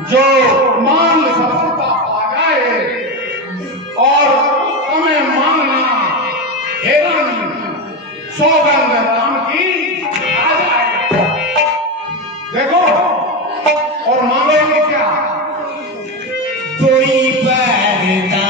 जो मांग सफलता पा जाए और तुम्हें मांगना हेरन सौगंध राम की आ जाए। देखो और मांगोगे क्या? कोई बरदान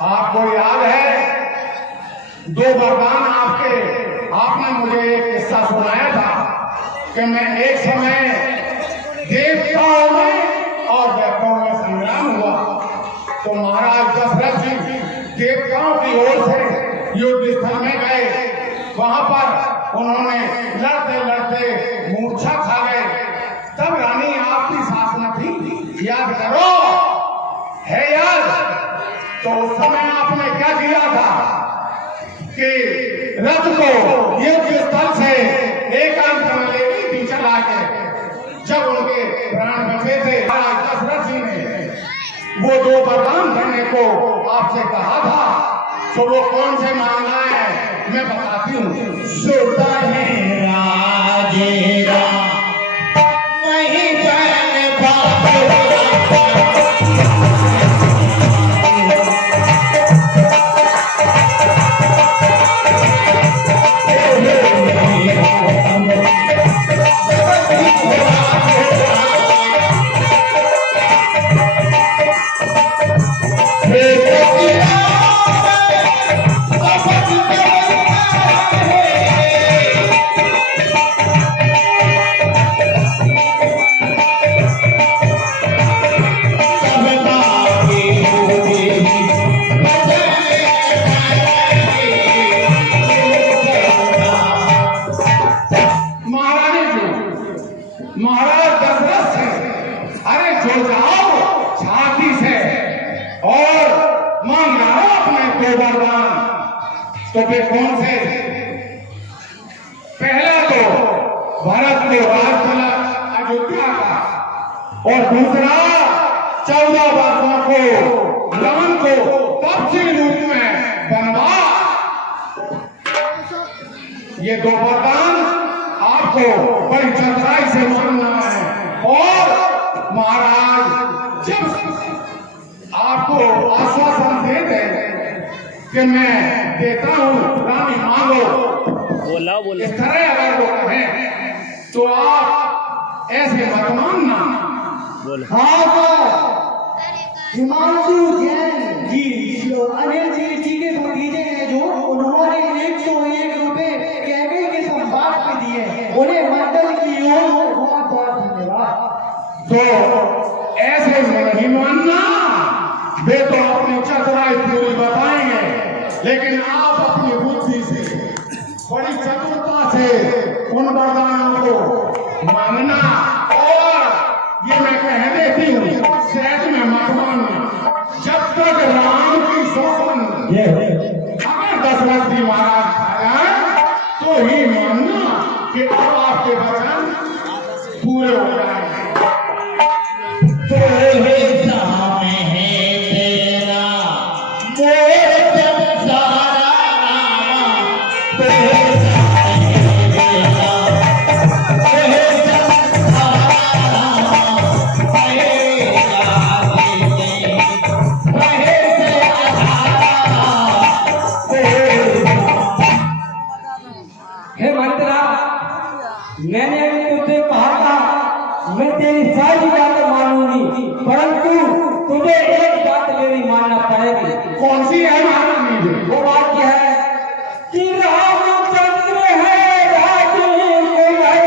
आपको याद है दो वरदान आपने मुझे एक किस्सा सुनाया था कि मैं एक समय देवताओं में और दैत्यों में संग्राम हुआ तो महाराज दशरथ जी देवताओं की ओर से युद्ध स्थल में गए। वहां पर उन्होंने लड़ते लड़ते मूर्छा खा गए। तब रानी आपकी सास न थी, याद करो है याद? तो उस समय आपने क्या किया था कि रथ को युद्ध स्थल से एकांत में लेके थी चला के। जब उनके प्राण बचे थे महाराज दशरथ जी ने वो दो वरदान करने को आपसे कहा था, तो वो कौन से मांगना है मैं बताती हूँ। सुता है राजेरा वहीं बन बाबू महाराज दशरथ से अरे जो जाओ छाती से और मांग रहा अपने दो वरदान। तो वे कौन से? पहला तो भारत को राज मिला अयोध्या का और दूसरा 14 वर्षों को राम को पक्षी रूप में बनवास। ये दो वरदान आपको बड़ी चतुराई से मानना है। और महाराज जब आपको आश्वासन दे दे कि मैं देता हूँ रानी मांगो, बोला इस तरह अगर वो कहें तो आप ऐसे मत मानना। हाँ हिमांशु जैन जी जो अनिल जी के भतीजे हैं जो उन्होंने 101 रुपए कैफे के संवाद पे दिए, उन्हें मंडल की ओर बहुत बहुत धन्यवाद। तो ऐसे नहीं मानना, वे तो अपनी चतुराई पूरी बताएंगे, लेकिन आप अपनी बुद्धि से बड़ी चतुरता से उन वरदानों को मांगना। और ये मैं कह देती हूँ सहज में मत मानना। जब तक राम की सौगंध अगर दशरथ जी महाराज खाया तो ही मानना कि अब आपके वचन पूरे हो जाएंगे। मैंने तुझसे कहा था मैं तेरी सारी बातें मानूंगी, परंतु तुझे एक बात मेरी मानना पड़ेगी। कौन सी है महारानी? वो बात क्या है कि रामचंद्र है राजीव कुमार,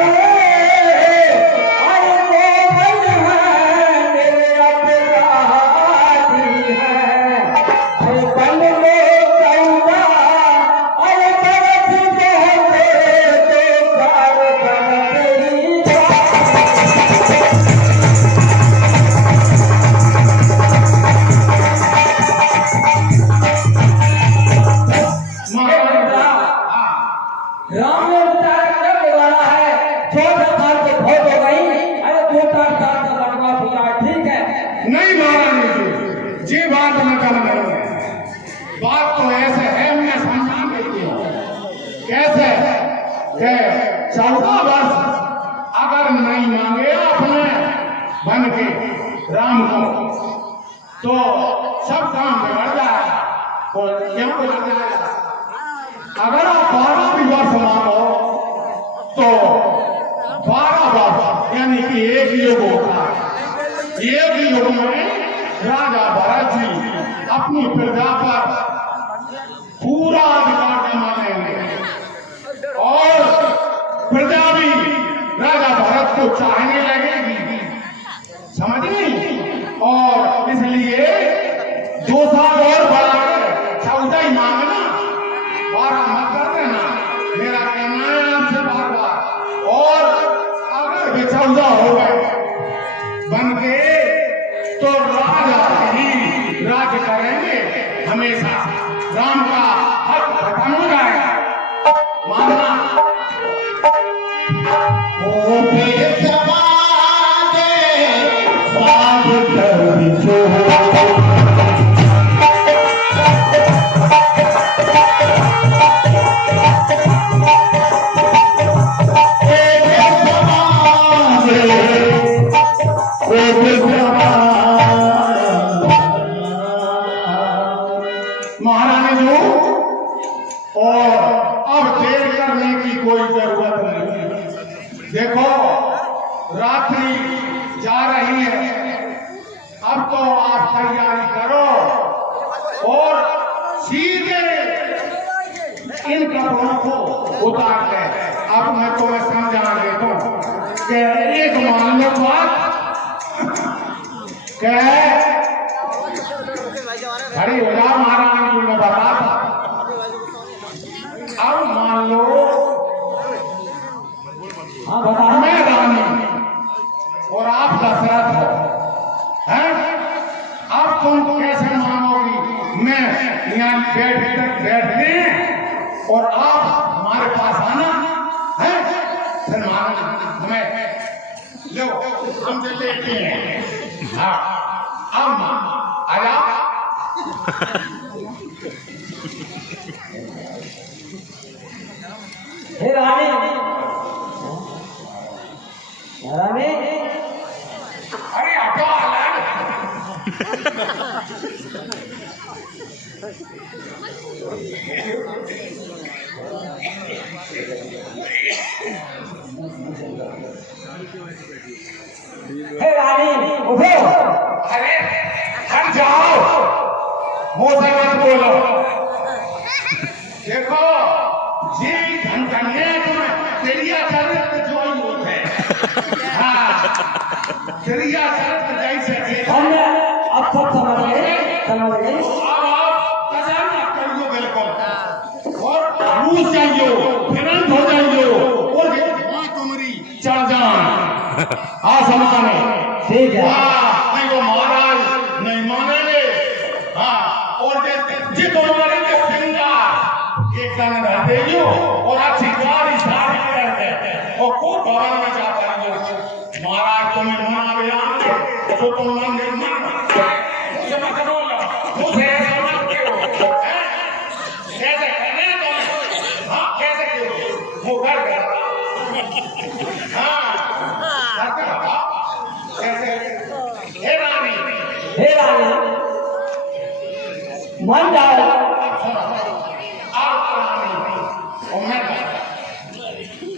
और कोमल है मेरे अपराधी है, अरे बन लो चौका, अरे बरस दे तो कार बन गई। 14 साल तो बहुत हो गई, अरे 2-4 साल का लड़का पूरा, ठीक है। नहीं महारानी जी, ये बात मैं कर रही हूँ। बात तो ऐसे है, मैं समझा देती हूँ कैसे कि 14 वर्ष अगर नहीं मांगे अपने बन के राम को, तो सब काम बिगड़ जाएगा। तो क्यों बिगड़ जाएगा? अगर आप 12 भी वर्ष मांगो तो 12 वर्ष यानी कि एक युग होता है। एक युग में राजा भरत जी अपनी प्रजा पर पूरा अधिकार जमा लेंगे और प्रजा भी राजा भरत को चाहने लगेगी, समझ गई? और इसलिए 2 साल और बढ़ाकर 14 ही मांगना, 12 मत कर देना, मेरा कहना है आपसे बार बार। और अगर वे 14 हो गए बन के, तो राजा ही राज्य करेंगे हमेशा, राम का हक खत्म हो जाएगा। मानना ओ बेसवा दे साथ कर जो महारानी जी, और अब देर करने की कोई जरूरत नहीं। देखो रात्रि जा रही है, अब तो आप तैयारी करो और सीधे इन कपड़ों को उतार दे। अब मैं तुम्हें समझा देता हूँ कि एक मान लो बात खड़ी हो जाओ, महारानी जी ने बता था। अब मान लो हाँ बता। मैं रानी और आप दशरथ हो, हैं? अब तुम कैसे मानोगी? मैं यहाँ बैठने और आप हमारे पास आना है, फिर मानना हमें लो, हम से लेते हैं। हाँ अब आया हे रानी, रानी, अरे हटो अलग। हे रानी उठो। अरे हट जाओ, मुंह से मत बोलो। देखो ये धनकन्या तेरिया चरित्र जो ही होते हैं। हाँ तेरिया चरित्र जैसे हमने अब सब समझ गए, समझ गए। अब आप कसम मत करियो बिल्कुल, और रूस जाइयो, फिरंत हो जाइयो, और वहाँ तुम्हारी चढ़ जान आसमान में। ठीक है। हाँ नहीं वो महाराज नहीं मानेंगे। हाँ और जे तुम्हारे के सिंगार एक दिन रहते हो और अच्छी गाड़ी सारी रहते और खूब भवन में जाते हो। महाराज तुम्हें मना भी आएंगे तो तुम मंदिर मुझे मत बोलो, मुझे ऐसा मत करो। कैसे करने तुम? हाँ कैसे करो? वो घर गया। हाँ कैसे? हे रानी, हे रानी मान जाओ।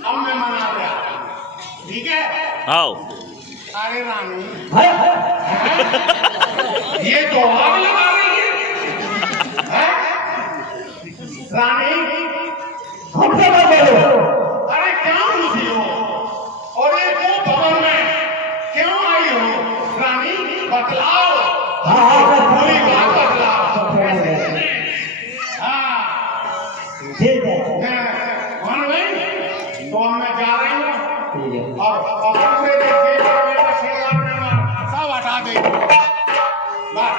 अब मैं मना गया, ठीक है? आओ अरे रानी, ये तो आग लगा रही है। रानी हमसे मत बोलो। अरे क्या खुशी हो और ये दो भवन में क्यों आई हो? रानी बतलाओ, पूरी बात बतलाओ। हाँ ठीक है। मान गई तो अब मैं जा रही हूँ ठीक है। और पूरे सब हटा देंगे। बस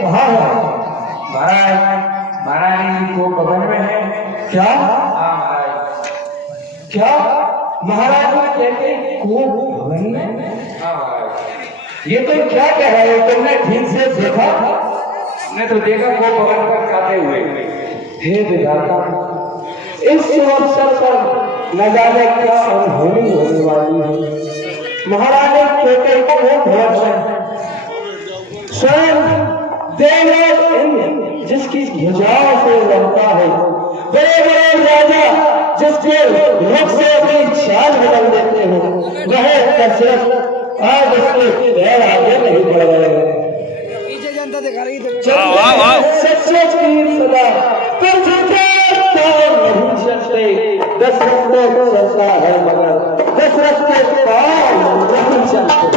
कहाँ है? महाराज को भवन में है। क्या? हाँ महाराज। क्या महाराज में कहते को भवन में? हाँ महाराज। ये तो क्या कह रहे हो? तुमने ठीक से देखा? मैं तो देखा को भवन पर खाते हुए। हे विधाता, इस अवसर पर न जाने क्या अनहोनी होने वाली है। महाराज केकई को भवन में स्वयं देवराज इंद्र जिसकी भुजाओं से लड़ता है, बड़े बड़े राजा जिसके मुख से अपनी चाल बदल देते हो, वह दशरथ आज उसके पैर आगे नहीं बढ़ रहे हैं। सच की सदा तुझे नहीं सकते। दशरथ को चलता है मगर दशरथ के पाँव नहीं चलते।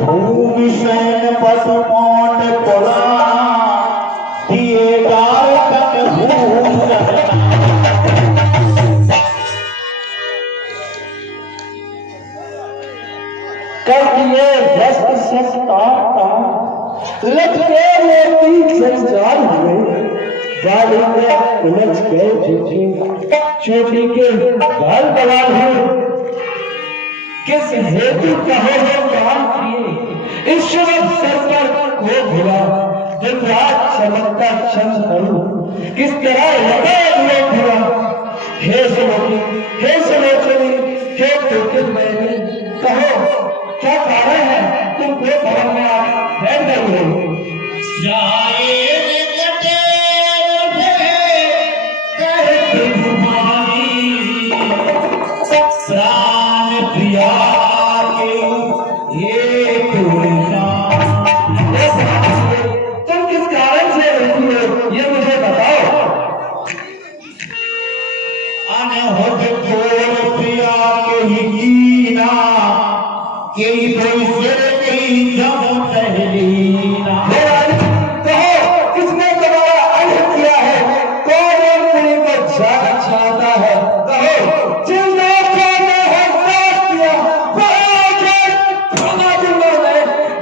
भूमिशैन पशुपाट पुरा दिए गारकन भूषण। कर दिए भस्म सस्ता लटके मोती संसार हुए, गाड़ी में उलझ गए झूठे चोटी के गाल बवाल हुए। किस हेतु कहे हो काम किए ईश्वर सर पर को भुला, दिन रात चमकता चंद अरु किस तरह लगा हुए भुला। हे सलोचनी हे तुर्कित मैंने कहो क्या कारण है तुम को भवन में आ बैठ गए हो? प्राण प्रिया के ये तुम किस कारण से रुकी हो ये मुझे बताओ। अनहद कोर प्रिया के ही कीना के कोई सिर की जम तहलीना। कहो किसने तुम्हारा अनहद किया है? कौन और पुण्य को जाना चाहता है? कहो जिन्होंने है नाश किया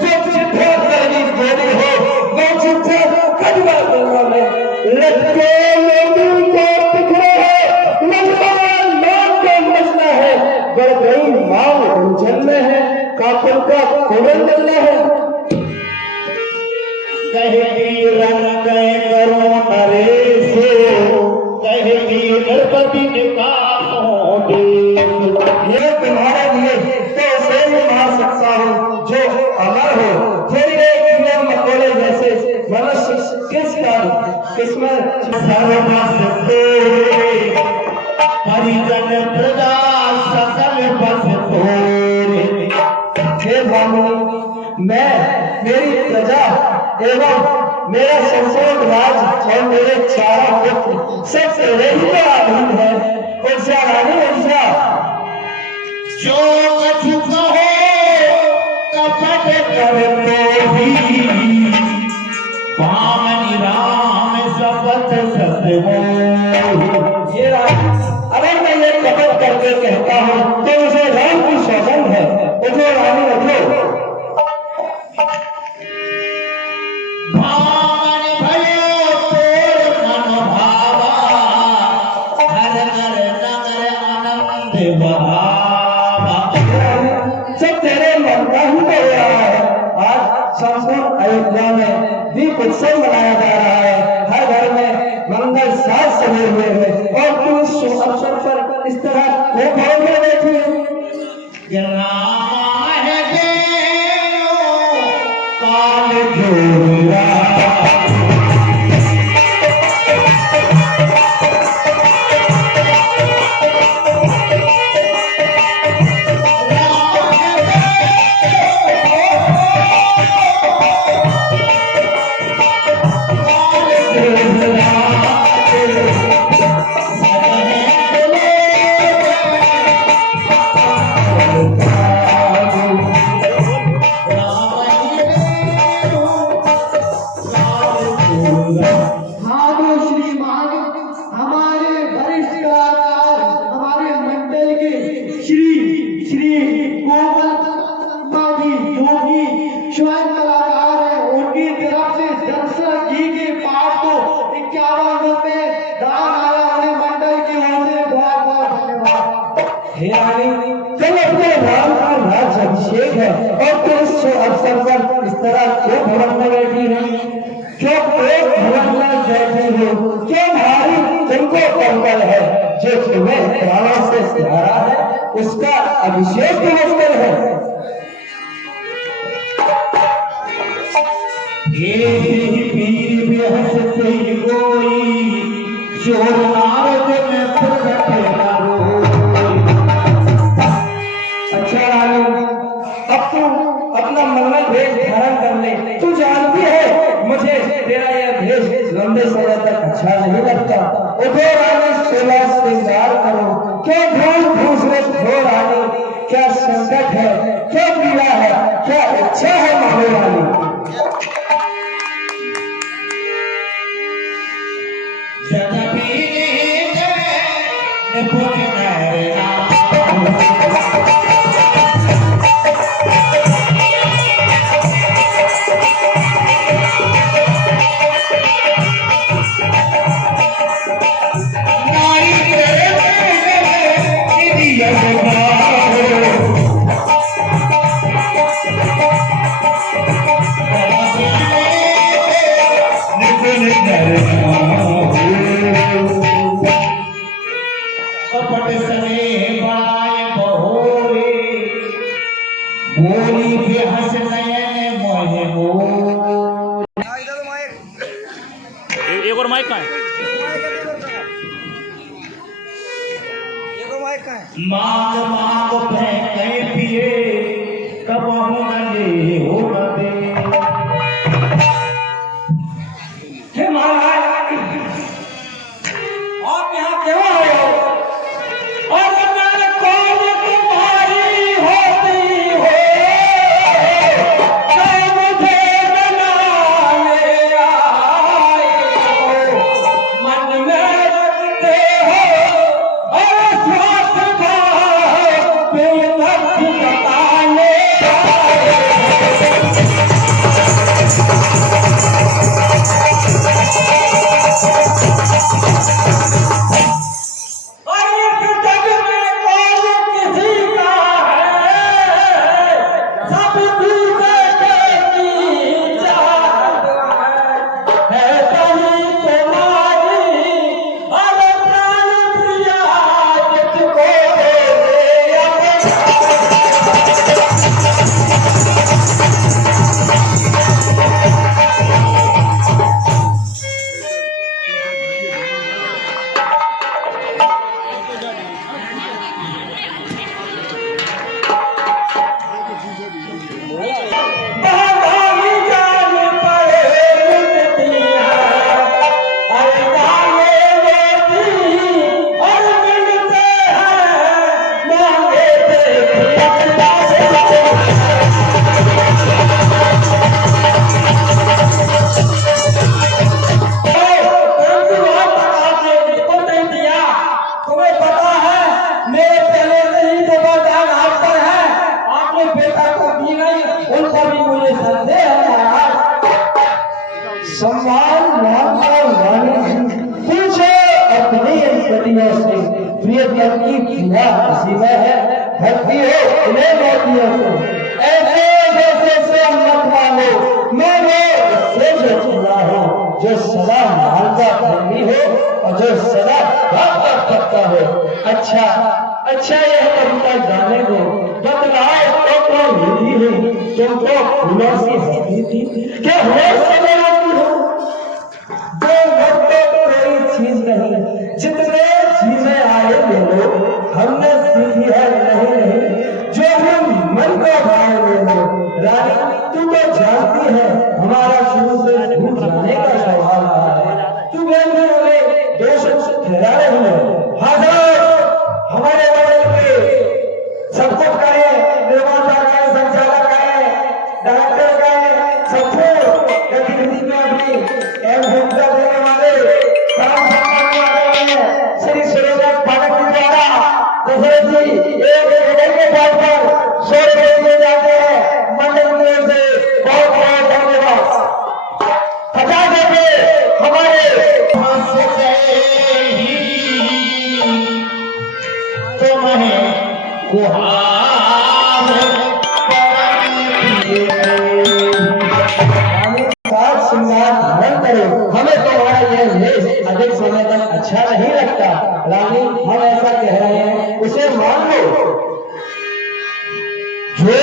जो चिट्ठे करनी देनी हो वो चिट्ठे कटवा दूंगा मैं। लटके लोगों को दिखरे है, लटका लोग को मचना है, बढ़ गई मांग उलझन में है, काफिल का कोलन डलना है। कहती रंग गए करो नरेश, कहती नरपति निकालों देश। ये तुम्हारे लिए तो उसे ही मार सकता हूँ जो अमर हो। फिर ये कीड़े मकोड़े जैसे मनुष्य किस कारण किस्मत सर्वस तोरे परिजन प्रजा सकल बस तोरे। हे भामिनी, मैं मेरी प्रजा एवं मेरा संपूर्ण राज और मेरे चारों पुत्र सब तेरे ही पर अधीन है। उर्जा रानी उर्जा, जो कछु कहो कपट करते ही, पामनि राम शपथ सत्य। ये अगर मैं ये कपट करके कहता हूँ तो मुझे राम की सौगंध है। उठो रानी उठो। भामनि भयो तोर मन भावा, हर नर नगर आनंद बहावा। सब तेरे मन का ही हो रहा है। आज संपूर्ण अयोध्या में दीप उत्सव मनाया जा रहा है। हर घर में मंगल साज सजे हुए हैं और तू इस शुभ अवसर पर इस तरह को भवन में बैठी है। रामा है देव काल जोड़ा। हाँ तो श्रीमान हमारे वरिष्ठ कलाकार हमारे मंडल के श्री श्री गोपाल जी जो कि स्वयं कलाकार है, उनकी हे रानी, कल अपने राम का राज्याभिषेक है और तुम इस शुभ अवसर पर इस तरह क्यों भवन में बैठी है? क्यों एक भवन में बैठी हो? क्यों भारी तुमको कंबल है जो तुम्हें प्राणों से प्यारा है, उसका अभिषेक नमस्कार है। पीर बेहसते कोई जो नारद में प्रकट न रोई। अच्छा रानी, अब तू अपना मंगल भेष धारण कर ले। तू जानती है मुझे तेरा यह भेष लंबे समय तक अच्छा नहीं लगता। उठो रानी, सोलह श्रृंगार करो। क्या ढूंढ ढूंढ हो रानी, क्या संकट है, क्या पीड़ा है, क्या इच्छा है मानो रानी। एक और माइक कहाँ है? मांग मांग फेंके पिए तब होंगे हो गए। हे महाराज, आप यहाँ क्यों आए हो? और मैं कौन तुम्हारी होती हो? मैं मुझे बनाने आए हो, मन में रखते हो और स्वार्थ भाव बेदर्द बताने आए। और इस जग में कौन किसी का है, सब दूसरे के नीचा है। कहीं तुम्हारी और प्राण प्रिया जिसको दे अपना। बहानी जान पड़े मिटतियाँ, अरदाने लेती और मिलते हैं मांगे से तुम्हें पता है मेरे पहले से ही दो दाग हाथ पर है। आपने बेटा को दी नहीं, उनका भी मुझे संदेह है। सम्मान मानकर रानी पूछे अपनी पतियों से, प्रियतम की क्या नसीब है? भक्ति हो इन्हें मोतियों को ऐसे जैसे से मत मानो। मैं वो उससे जो चुना हो, जो सदा मानता प्रेमी हो और जो सदा भागता करता हो। अच्छा अच्छा, यह कविता जाने दो, बतलाओ तो हिंदी हो, तुमको फूलों से हंसी थी क्या होश चले आती हो? दो घंटे कोई चीज नहीं, जितने चीजें आए ले लो, हमने सीखी है नहीं नहीं, जो हम मन को भाए ले लो। रानी, तू तो जानती है हमारा शुरू से भूल जाने का स्वभाव रहा है। तू बेटे दोष ठहरा रही है। हाजिर हमारे बगल के सब कुछ करें, निर्माता करें, संचालक करें, डायरेक्टर करें, सब गतिविधि में अपनी भूमिका देने वाले काम संभालने वाले श्री सुरेंद्र पाठक जी द्वारा दशरथ जी एक के तौर पर 100 रुपए दिए जाते हैं। मंडल की ओर से बहुत बहुत धन्यवाद। 50 रुपए हमारे तुम्हें साज श्रृंगार धारण करो, हमें तुम्हारा यह वेश अधिक समय तक अच्छा नहीं लगता। रानी, हम ऐसा कह रहे हैं, उसे मान लो। जो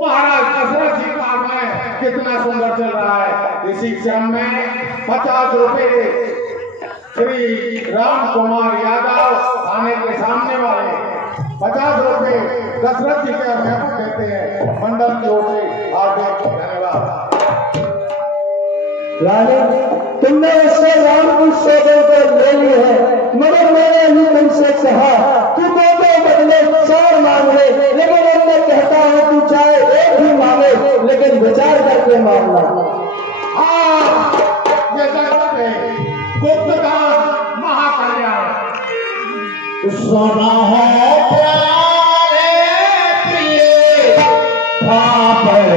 महाराज दशरथ जी का मैं कितना सुंदर चल रहा है। इसी क्रम में 50 रुपए श्री राम कुमार यादव थाने के सामने वाले 50 रुपए दशरथ जी के अध्यापक देते हैं। मंडल की ओर से हार्दिक धन्यवाद। रानी, तुमने उससे राम की सौगंध को ले ली है, मगर मैंने ही तुमसे कहा तू दो बदले 4 मांग ले, लेकिन अब मैं कहता हूँ तू चाहे 1 ही मांगे, लेकिन विचार करके मांगना। हाँ, ये जगत है गुप्तदान महाकल्याण। सुना है प्यारे प्रिय पापड़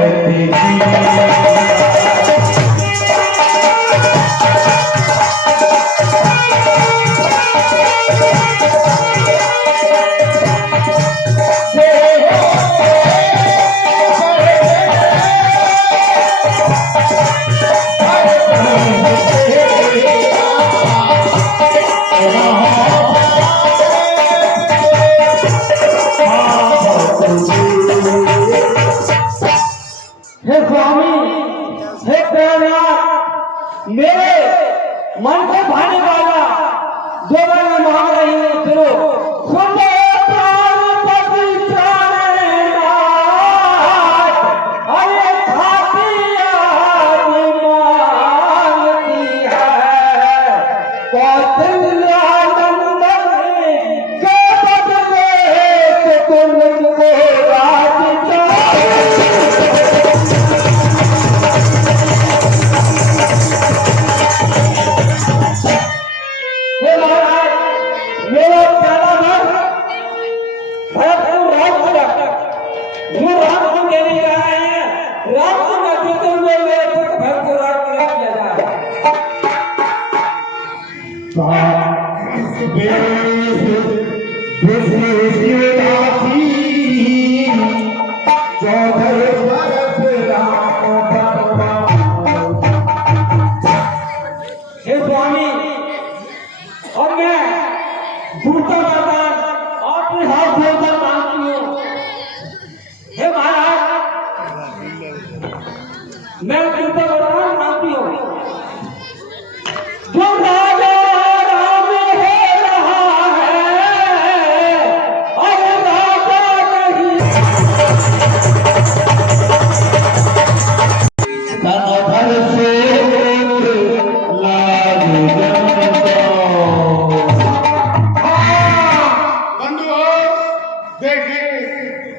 हे स्वामी, हे प्रेमनाथ, मेरे मन को भाने वाला जो मैं मांग रही हूँ, सुनो। सुनो प्राणपति प्राणनाथ, अरे भातिया मांगती है कौशल्या नंदन के बदले तुमको राज हे स्वामी, और मैं दूसरा वरदान अपने हाथ जोड़कर मांगती हूँ। हे महाराज, मैं दूसरा वरदान मांगती हूँ। जो राजा राम हो रहा है, और राजा नहीं धन से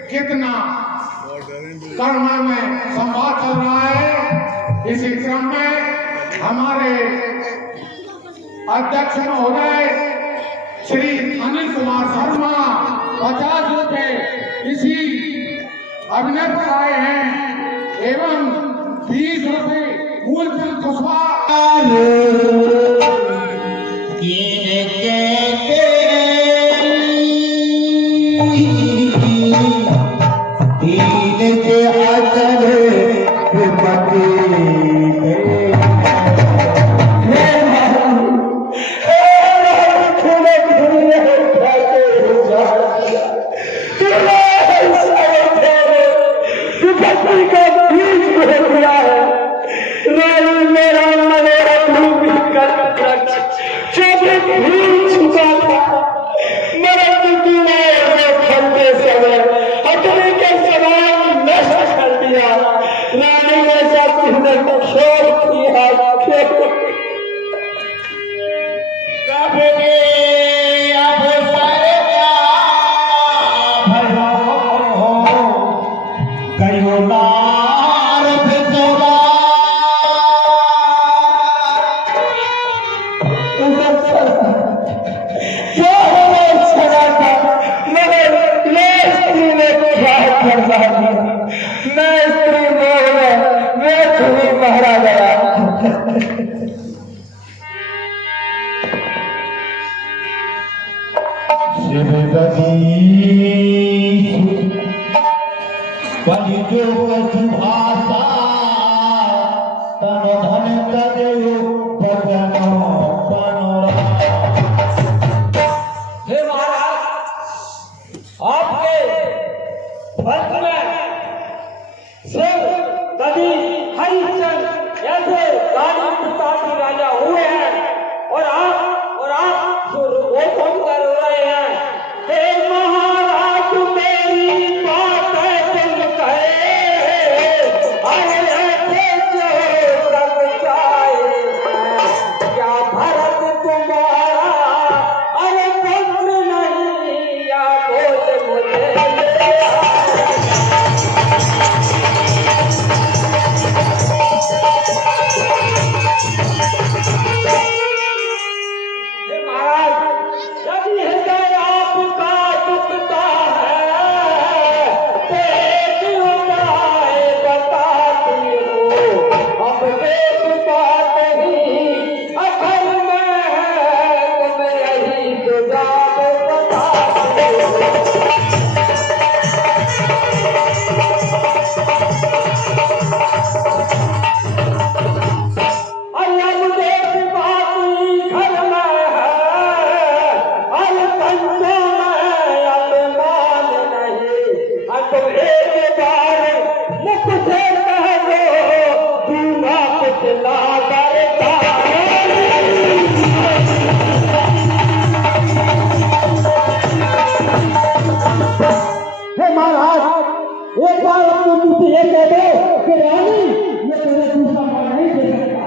कितना कर्म में संवाद चल रहा है। इसी क्रम में हमारे अध्यक्ष महोदय श्री अनिल कुमार शर्मा 50 रुपए इसी अभिनय पर आए हैं एवं 20 रुपए मूलचंद कुशवाहा क्या शिव बलि जो भाषा तन धन करो भजन पनोरा। हे महाराज, आपके वंश में शिव, दधि, हरिश्चंद्र ऐसे रानी प्रतापी राजा हुए हैं और आप वो कौन कर रहे हैं? हे महाराज, मेरी बात सुन कहे, अरे ऐसे जो सब चाहे क्या भरत तुम्हारा अरे पुत्र नहीं या बोल मुझे हे महाराज, यदि हृदय आपका दुखता है पेट उठाए बताती हूँ, अब एक बात ही अखर में है तुम्हें यही जुगाड़ बताती हूँ। हे महाराज, एक बार अपने मुझसे ये कह दो कि रानी ये तेरे दूसरा मन नहीं दे सकता।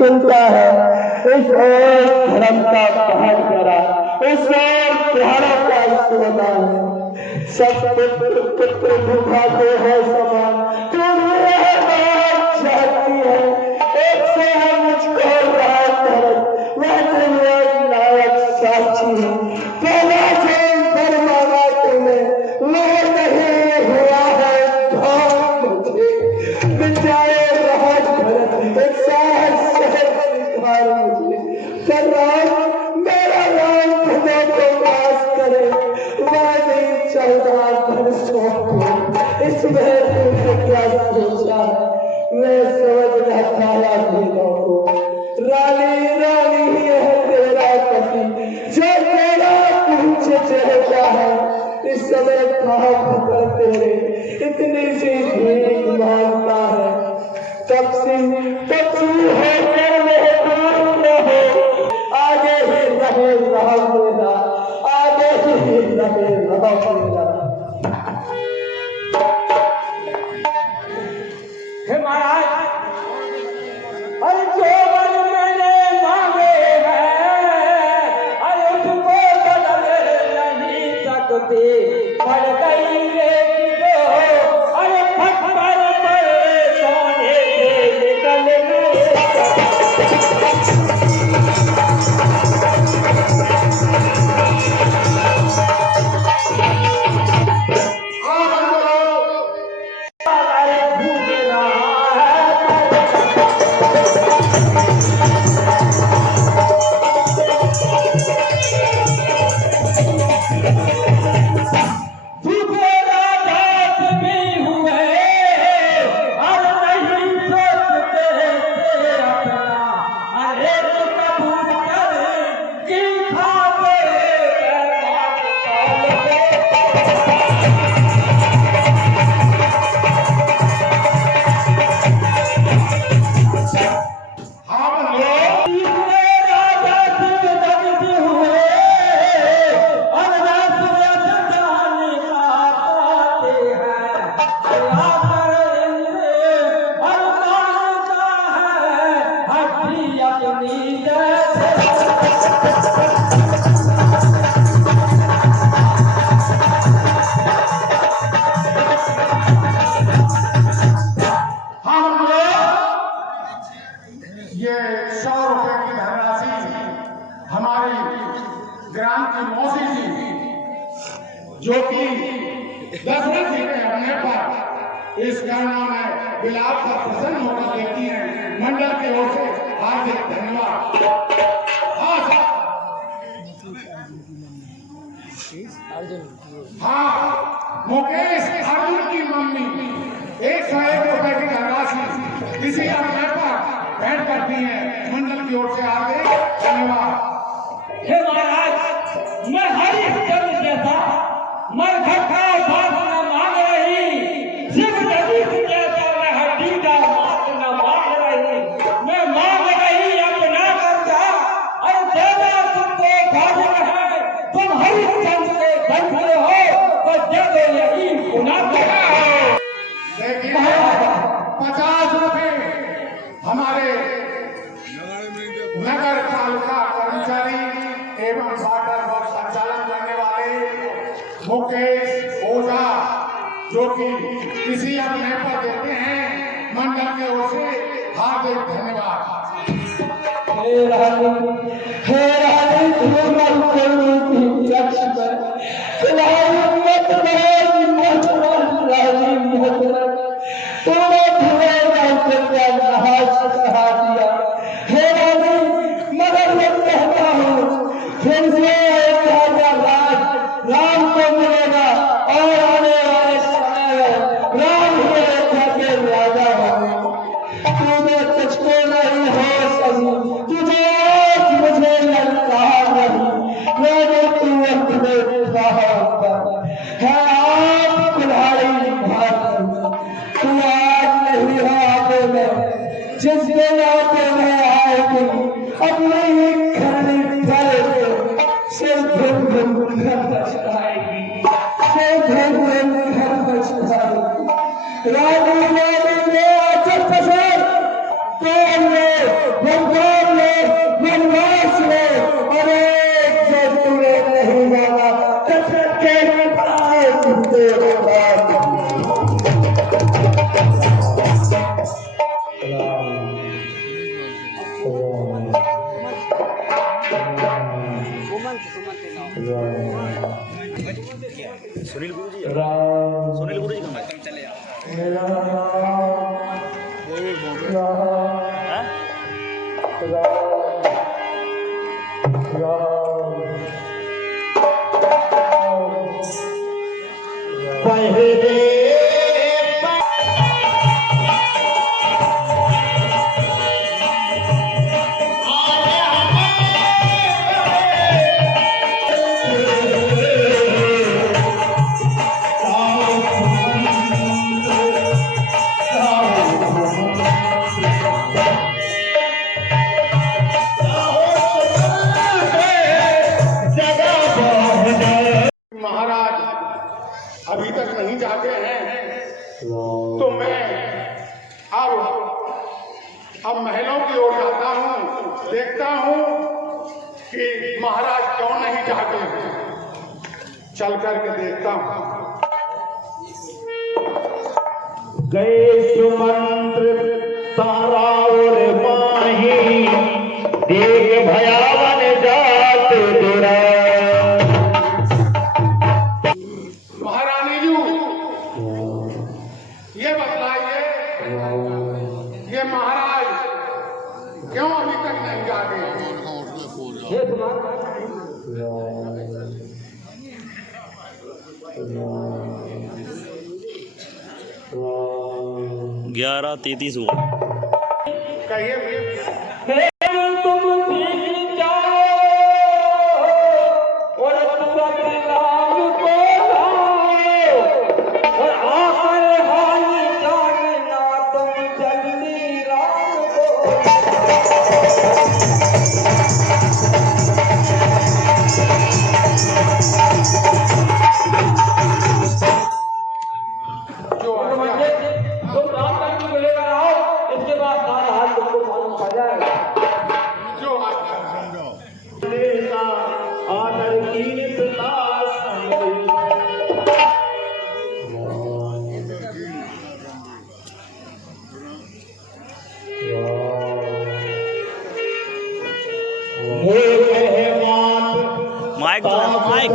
चलता है इस ओर धर्म का पहाड़ करा, इस ओर तुम्हारा का सोना है। सब पुत्र दुखाते हैं समान, तुम चाहती है एक से है मुझको रात भरत, वह तुम्हें नायक साक्षी है। पहला जन्म पर मांगा तुम्हें, वह नहीं हुआ है धाम मुझे बिचारे राज भरत, एक साहस कर राम मेरा राम तुम्हें को नाश करे, वह नहीं चलता वर्षों को इसमें तुमने क्या सोचा, मैं समझना चाहा दिलों को। रानी रानी ही है तेरा पति, जो तेरा पूछ चाहता है, इस समय कहाँ पकड़ तेरे इतनी सी भीख मांगता है। तब से है कर मेहमान रहो, आगे ही रहे राम मेरा, आगे ही रहे राम मेरा। हे महाराज, अरे जो वन मैंने मांगे हैं अरे उसको बदल नहीं सकते, पड़ गई रे अरे पत्थर पर सोने के निकल हमारी ग्राम की मौसी जी जो कि दशरथ जी के होने पर इस गणना में विलाप का प्रसन्न होकर देती हैं, मंडल की ओर से हार्दिक धन्यवाद। हाँ, मुकेश अर्जुन की मम्मी 101 रुपए की धनराशि इसी अवसर पर भेंट करती है, मंडल की ओर से हार्दिक धन्यवाद। हे महाराज, मैं हरिश्चंद्र जैसा मरघट का बात न मान रही, शिव नदी जैसा मैं हड्डी का मांस न मान रही, मैं मांग रही अपना कर्जा और देना तुमको भाजन है, तुम हरिश्चंद्र के बंधु हो तो दे दो यही गुनाह है। देखिए 50 रुपए हमारे नगर पालिका कर्मचारी एवं वाटर वर्क संचालन करने वाले मुकेश ओझा जो कि इसी अभिनय पर देते हैं, मंडल की ओर से हार्दिक धन्यवाद। हे रानी धूमल कोई लक्ष्मण तुम्हारी मत रानी मोहतरम तुम्हें धुए से क्या कहा दिया। हे रानी, मगर मैं कहता हूँ फिर से राम को मिलेगा और आने वाले समय में राम के के राजा होंगे। तुझे तुझको नहीं हो सही, तुझे आज मुझे लगता नहीं, मैंने तू अपने है आप कुल्हाड़ी भाग तू आज नहीं हो आते में, जिस दिन आते में आएगी अपने ही घर से धुम धुम घर बचाएगी, से धुम धुम घर बचाएगी। रानी ने आचर पसंद कौन ले भगवान ले वनवास ले और एक जो तूने नहीं माना कसरत के पढ़ाए तुमसे सुनील गुरु जी राम सुनील गुरु जी कहाँ चले आओ। मेरा अभी तक नहीं जाते हैं तो मैं अब महलों की ओर जाता हूँ, देखता हूँ कि महाराज क्यों नहीं जाते हैं, चल करके देखता हूँ। गए सुमंत्र तारा और माही देख भयावन जात दुरा। महारानी जी ये बतलाइए, ये महाराज क्यों अभी तक नहीं जाते हैं? हे कुमार, 11:33 हुआ। कहिए तुम भीग जाओ और तुरंत राम को लाओ और आखिर हाल जानना तुम जल्दी राम को। जो आ गया। तुम राम को लेकर आओ, इसके बाद सारा हाल तुमको मालूम पड़ जाएगा। माइक दो माइक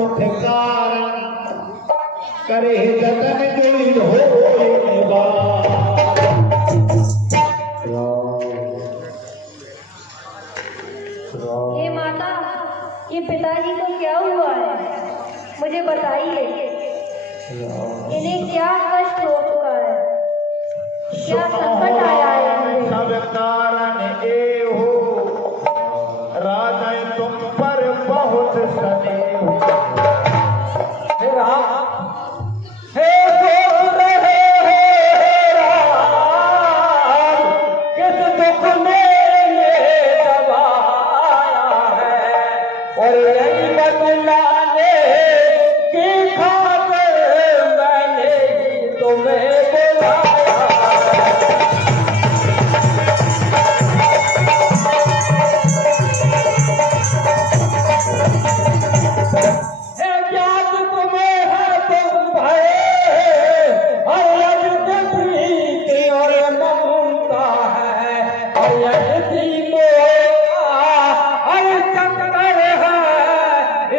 करे जतन जुड़ी हो ये माता, ये पिताजी को क्या हुआ है, मुझे बताइए। इन्हें क्या कष्ट हो चुका है, क्या संकट आया है इन्हें? सब कारण ए हो राजा तुम पर बहुत सने हो। हे राम, हे सोच रहे हो राम, किस दुख में ये दबाया है, और यही बतलाने की खातिर मैंने ही तुम्हें बुलाया। हे ज्ञात तुम्हें है तुम भये, हर रज के प्रीति और ममता है, और यह तीनों हर चक्कर है,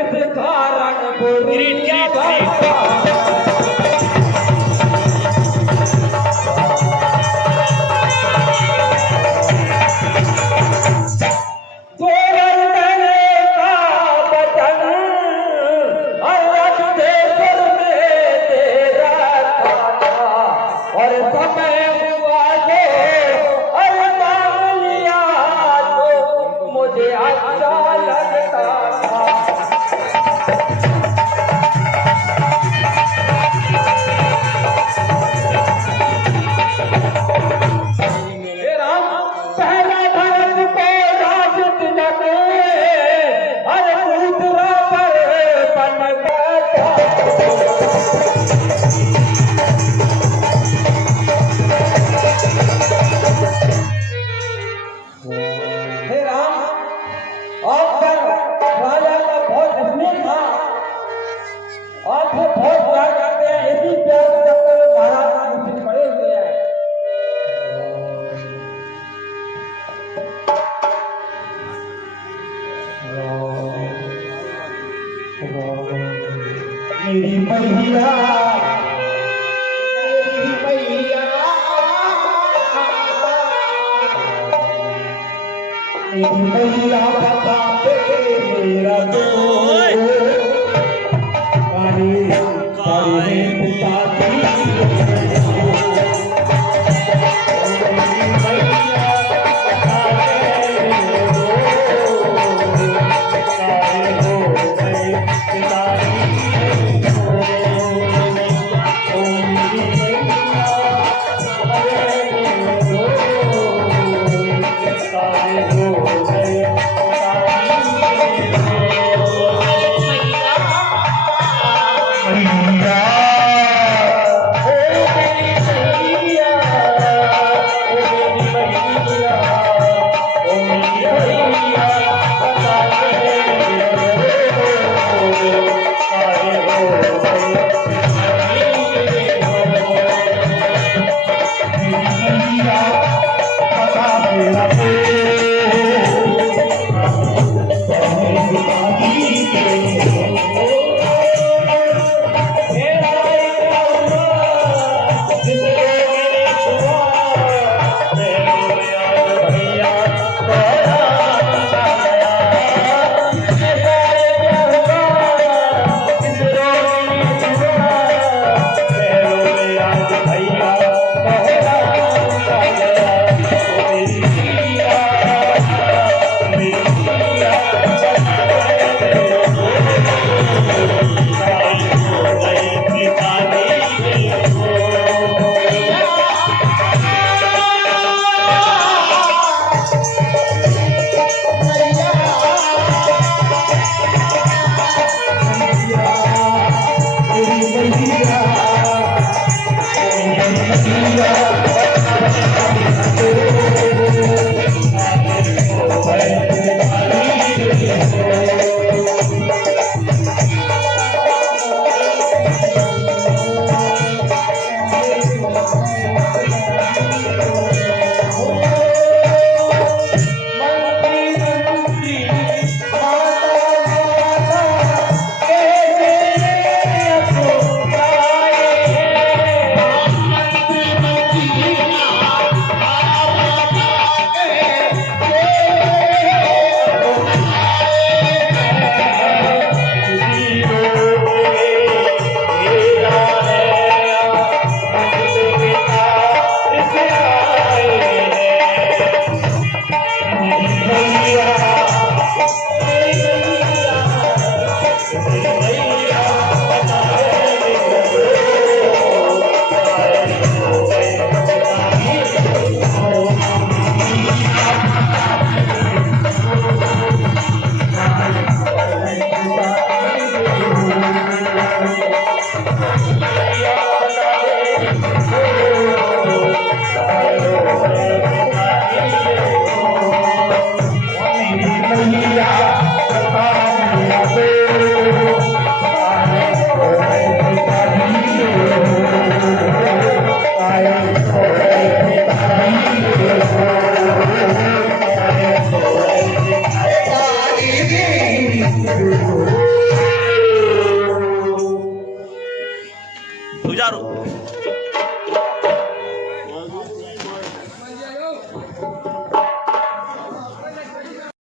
इस कारण बुरी भाषा। तोरण देने का वचन अलग देवर में तेरा था, और समय हुआ तो मान लिया जो मुझे अच्छा लगता था। हे राम, पहला भरत को राजत लगे, हर दूसरा पर बन बैठा। हे राम, आप पर राजा का बहुत स्नेह था, आपसे बहुत प्यार करते हैं, इसी प्यार के चक्कर में महाराज मुझसे पड़े हुए हैं। मेरी मैया मेरी मैया मेरी मैया बता दे मेरा कारे पिता मैया